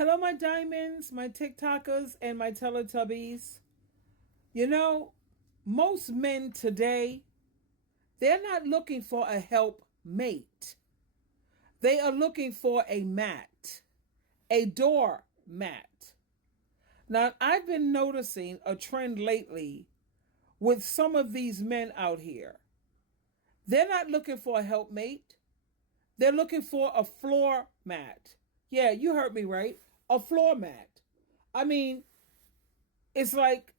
Hello, my diamonds, my TikTokers, and my Teletubbies. You know, most men today, they're not looking for a help mate. They are looking for a mat, a door mat. Now, I've been noticing a trend lately with some of these men out here. They're not looking for a helpmate. They're looking for a floor mat. Yeah, you heard me right. A floor mat. I mean, it's like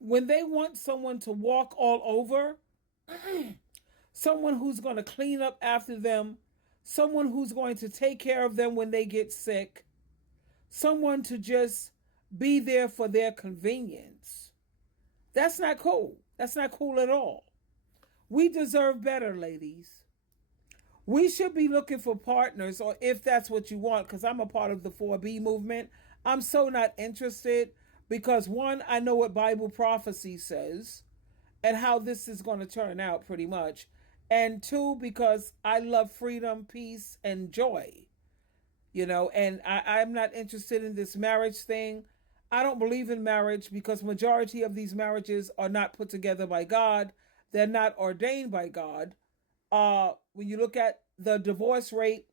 when they want someone to walk all over, someone who's going to clean up after them, someone who's going to take care of them when they get sick, someone to just be there for their convenience. That's not cool. That's not cool at all. We deserve better, ladies. We should be looking for partners, or if that's what you want, because I'm a part of the 4B movement. I'm so not interested because, one, I know what Bible prophecy says and how this is going to turn out pretty much. And two, because I love freedom, peace, and joy. And I'm not interested in this marriage thing. I don't believe in marriage because majority of these marriages are not put together by God. They're not ordained by God. When you look at the divorce rate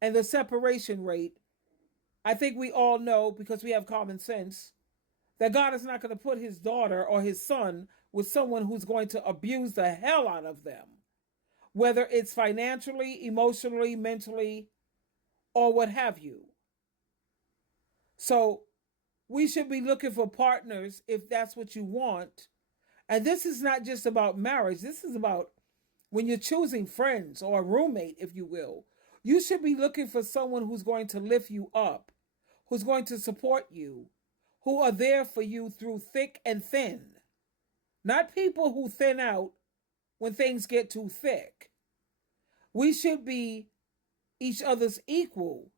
and the separation rate, I think we all know, because we have common sense, that God is not going to put his daughter or his son with someone who's going to abuse the hell out of them, whether it's financially, emotionally, mentally, or what have you. So we should be looking for partners if that's what you want. And this is not just about marriage. This is about when you're choosing friends or a roommate, if you will. You should be looking for someone who's going to lift you up, who's going to support you, who are there for you through thick and thin. Not people who thin out when things get too thick. We should be each other's equal,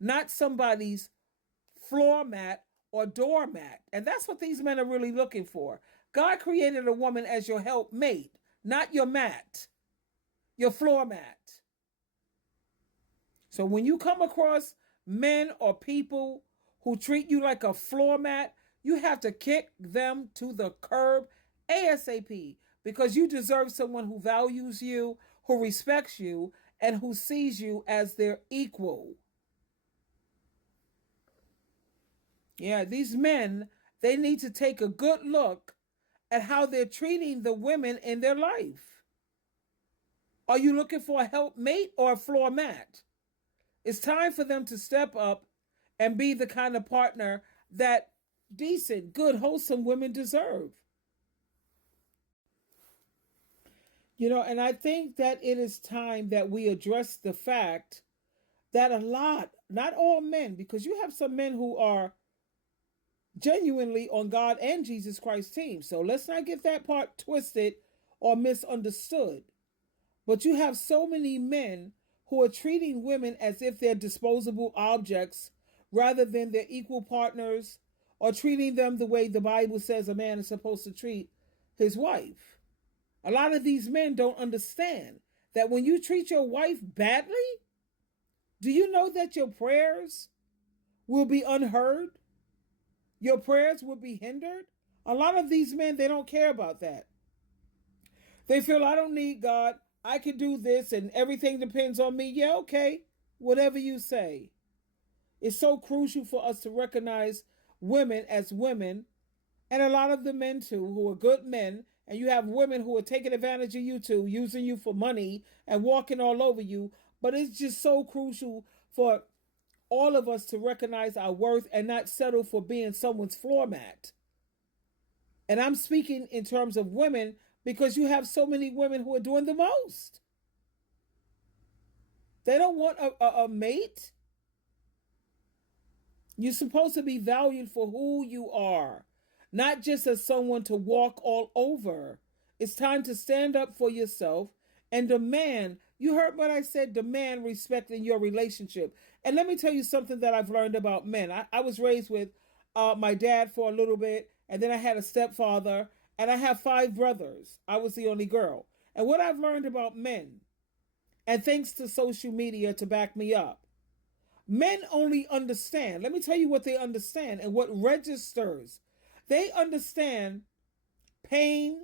not somebody's floor mat or doormat. And that's what these men are really looking for. God created a woman as your helpmate, not your mat, your floor mat. So when you come across men or people who treat you like a floor mat, you have to kick them to the curb ASAP, because you deserve someone who values you, who respects you, and who sees you as their equal. Yeah, these men, they need to take a good look at how they're treating the women in their life. Are you looking for a helpmate or a floor mat? It's time for them to step up and be the kind of partner that decent, good, wholesome women deserve. And I think that it is time that we address the fact that not all men, because you have some men who are genuinely on God and Jesus Christ's team. So let's not get that part twisted or misunderstood. But you have so many men who are treating women as if they're disposable objects rather than their equal partners, or treating them the way the Bible says a man is supposed to treat his wife. A lot of these men don't understand that when you treat your wife badly, do you know that your prayers will be unheard? Your prayers will be hindered? A lot of these men, they don't care about that. They feel, I don't need God. I can do this and everything depends on me. Yeah, okay. Whatever you say. It's so crucial for us to recognize women as women, and a lot of the men too, who are good men. And you have women who are taking advantage of you too, using you for money and walking all over you. But it's just so crucial for all of us to recognize our worth and not settle for being someone's floor mat. And I'm speaking in terms of women, because you have so many women who are doing the most. They don't want a mate. You're supposed to be valued for who you are, not just as someone to walk all over. It's time to stand up for yourself and demand. You heard what I said, demand respect in your relationship. And let me tell you something that I've learned about men. I was raised with my dad for a little bit, and then I had a stepfather, and I have 5 brothers. I was the only girl. And what I've learned about men, and thanks to social media to back me up, Men only understand. Let me tell you what they understand and what registers. They understand pain,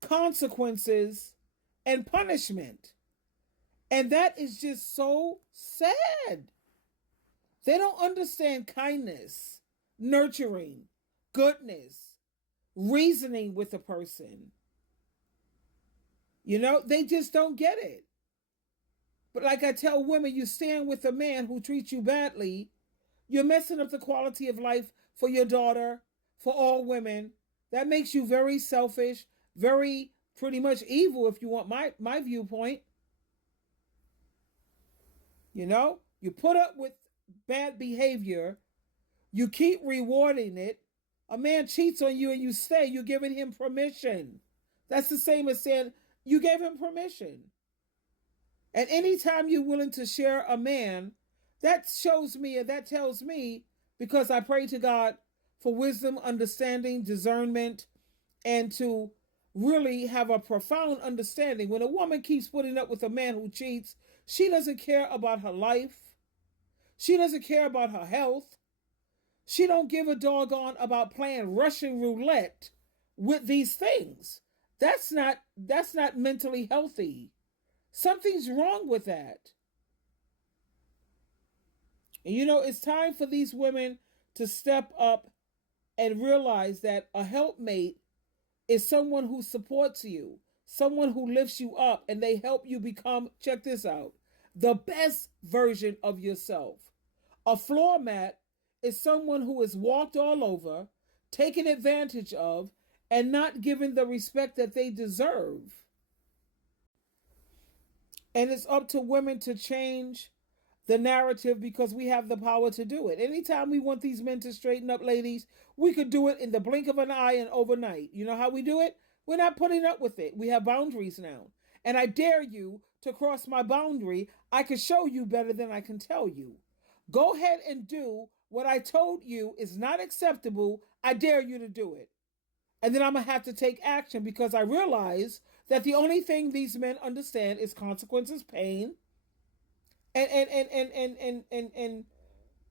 consequences, and punishment. And that is just so sad. They don't understand kindness, nurturing, goodness, reasoning with a person. You know, they just don't get it. But like I tell women, you stand with a man who treats you badly, you're messing up the quality of life for your daughter, for all women. That makes you very selfish, very pretty much evil, if you want my viewpoint. You know, you put up with bad behavior, you keep rewarding it. A man cheats on you and you stay, you're giving him permission. That's the same as saying you gave him permission. And anytime you're willing to share a man, that shows me and that tells me, because I pray to God for wisdom, understanding, discernment, and to really have a profound understanding. When a woman keeps putting up with a man who cheats, she doesn't care about her life. She doesn't care about her health. She don't give a doggone about playing Russian roulette with these things. That's not mentally healthy. Something's wrong with that. And you know, it's time for these women to step up and realize that a helpmate is someone who supports you, someone who lifts you up, and they help you become, check this out, the best version of yourself. A floor mat is someone who is walked all over, taken advantage of, and not given the respect that they deserve. And it's up to women to change the narrative because we have the power to do it. Anytime we want these men to straighten up, ladies, we could do it in the blink of an eye and overnight. You know how we do it? We're not putting up with it. We have boundaries now. And I dare you to cross my boundary. I can show you better than I can tell you. Go ahead and do what I told you is not acceptable. I dare you to do it. And then I'm going to have to take action because I realize that the only thing these men understand is consequences, pain, and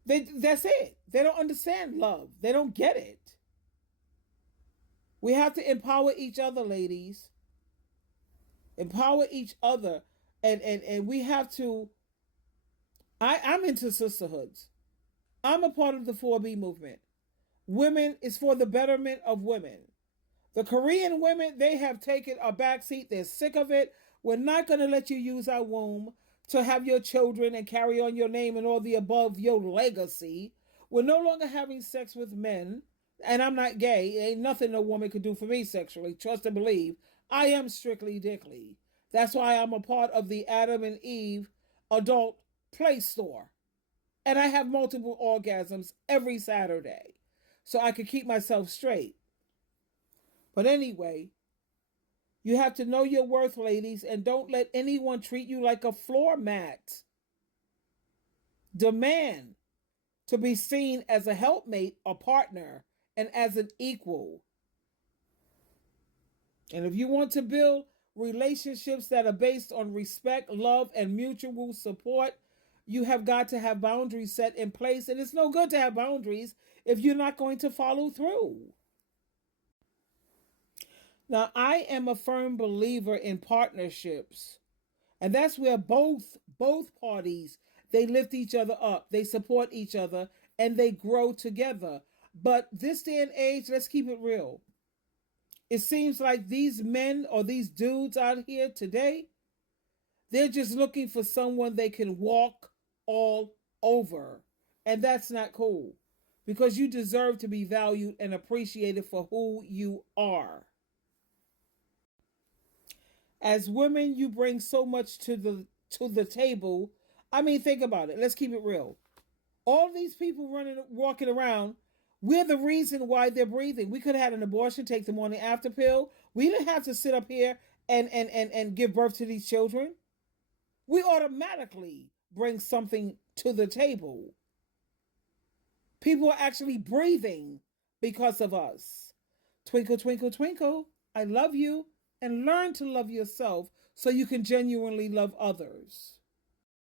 that's it. They don't understand love. They don't get it. We have to empower each other, ladies. Empower each other. And we have to. I'm into sisterhoods. I'm a part of the 4B movement. Women is for the betterment of women. The Korean women, they have taken a backseat. They're sick of it. We're not going to let you use our womb to have your children and carry on your name and all the above, your legacy. We're no longer having sex with men. And I'm not gay. Ain't nothing a woman could do for me sexually. Trust and believe. I am strictly dickly. That's why I'm a part of the Adam and Eve adult play store. And I have multiple orgasms every Saturday. So I can keep myself straight. But anyway, you have to know your worth, ladies, and don't let anyone treat you like a floor mat. Demand to be seen as a helpmate, a partner, and as an equal. And if you want to build relationships that are based on respect, love, and mutual support, you have got to have boundaries set in place. And it's no good to have boundaries if you're not going to follow through. Now, I am a firm believer in partnerships. And that's where both parties, they lift each other up, they support each other, and they grow together. But this day and age, let's keep it real. It seems like these men or these dudes out here today, they're just looking for someone they can walk all over. And that's not cool. Because you deserve to be valued and appreciated for who you are. As women, you bring so much to the table. I mean, think about it. Let's keep it real. All these people walking around, we're the reason why they're breathing. We could have had an abortion, take the morning after pill. We didn't have to sit up here and give birth to these children. We automatically bring something to the table. People are actually breathing because of us. Twinkle, twinkle, twinkle. I love you. And learn to love yourself so you can genuinely love others.